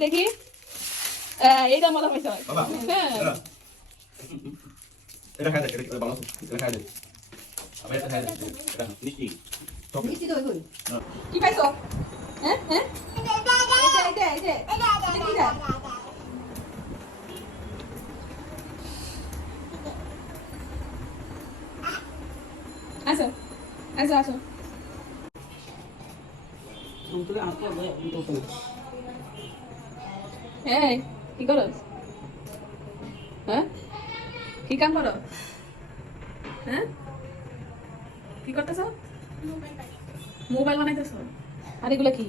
দেখি এইটা মজা পাইছ হ্যাঁ এটা খাই দে এটা ভালো এটা খাই দে আবার এটা খাই দে এটা মিষ্টি মিষ্টি তো হইল কি পাইছ হ্যাঁ হ্যাঁ এই যে আসো আসো আসো এই কি করো হ্যাঁ কি কাম করো হ্যাঁ কি করতেছ মোবাইল বানাইতেছ আর এগুলা কি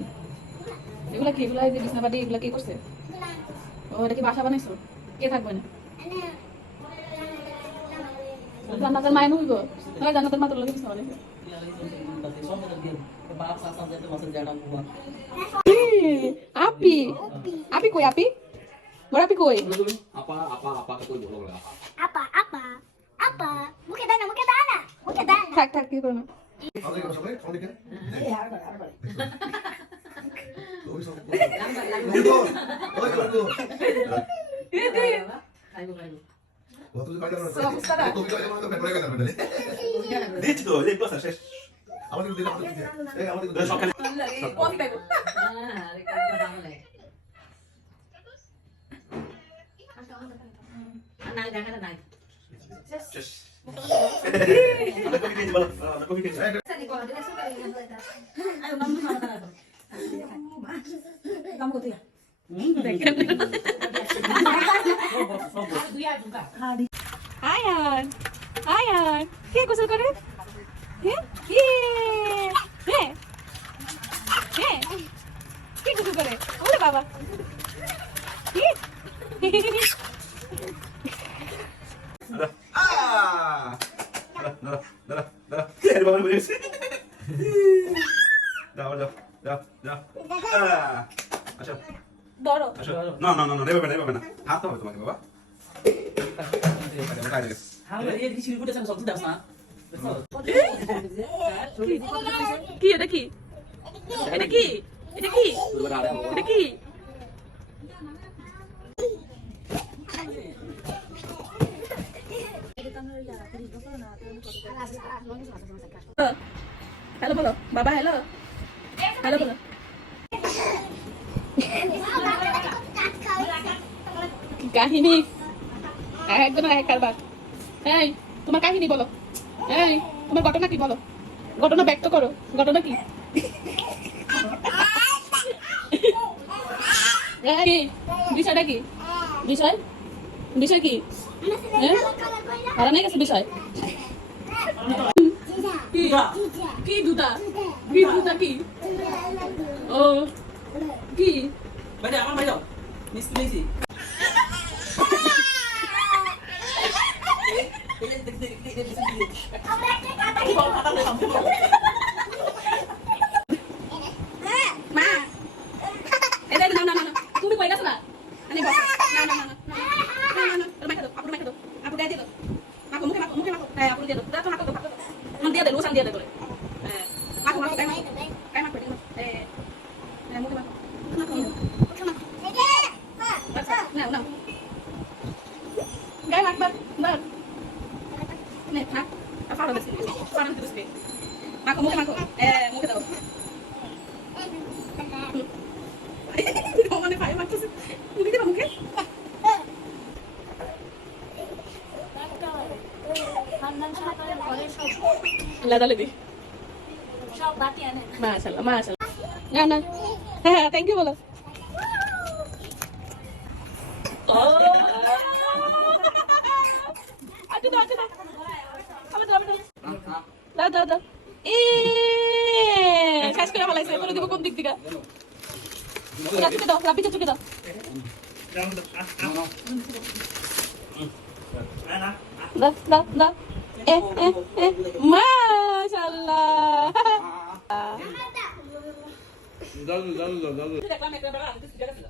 এগুলা কি এগুলা এই যে বিছনাপাতি এগুলা কি করছে ও এটা কি বাসা বানাইছো কে থাকবে না জান্নাতের মায়ের হইব না জান্নাতের মা তোর লাগে বিছনা বানাইছে আপি আপি কই আপি বড় আপি কই আপা কই বলো বলো আপা মুখে দাও না থাক থাক কি করো না আমাদের কথা বলে ফোন দিকে এই আর ওই সব ওই তো এ দে খাইবো কত কাজ করছ অবস্থাটা তো কি কাজ করছ পড়ে গেল বেটা দিচ্ছি তো এই প্লাস শেষ আমাদের দিন এই আমাদের সকালে কফি খাইবো আরে কাটা দাম নাই নাই দেখা নাই শেষ আমরা কফি খেয়ে বলো আমরা কফি খেয়ে আয় নাম কাম করতে দেখেন আয়ান আয়ান কে গোসল করে হ্যাঁ হ্যাঁ হ্যাঁ কে গোসল করে ওরে বাবা এর বাবা বলেছে দাও আচ্ছা ধরো আচ্ছা না নেবে না হাত হবে তোমাকে বাবা কি এটা কি এটা কি এটা কি এটা কি হ্যালো বলো বাবা হ্যালো হ্যালো বলো কাহিনী একদম এক কারবার এই তোমার কাহিনী বলো এই তোমার ঘটনা কি বলো ঘটনা ব্যক্ত করো ঘটনা কি কি বিষয়টা কি বিষয় বিষয় কি হ্যাঁ হারা নাই গেছে বিষয় কি দুটা কি দুটা কি ও কি বাইরে আমার বাইরে মিষ্টি দিয়েছি মা এটা না না না তুমি কই গেছ না আনি বস না না না না মাইকা দাও আপু দিয়ে দাও মাকো মুখে মাকো হ্যাঁ আপু দিয়ে দাও দাও মাকো দাও মন দিয়ে দে লোসান দিয়ে দে করে হ্যাঁ মাকো কাই মাকো মুখে মাকো আচ্ছা না না গায় মাকবার না নে থাক আপাড়ো দেখ পারান দিতে মাকো মুখে দাও মানে ভাই মারতেছে মুখে দিবা মুখে লাদালে দি সব বাটি আনে মাশাআল্লাহ না না হ্যাঁ থ্যাংক ইউ বলো আচ্ছা দাও এ শেষ করে ফেলাইছে বলে দিব কোন দিক থেকে চুকে দাও লাপিটা চুকে দাও দাও মাশাআল্লাহ দাদু দেখলাম একটা বেলা আমি তো সিগারেট ছিল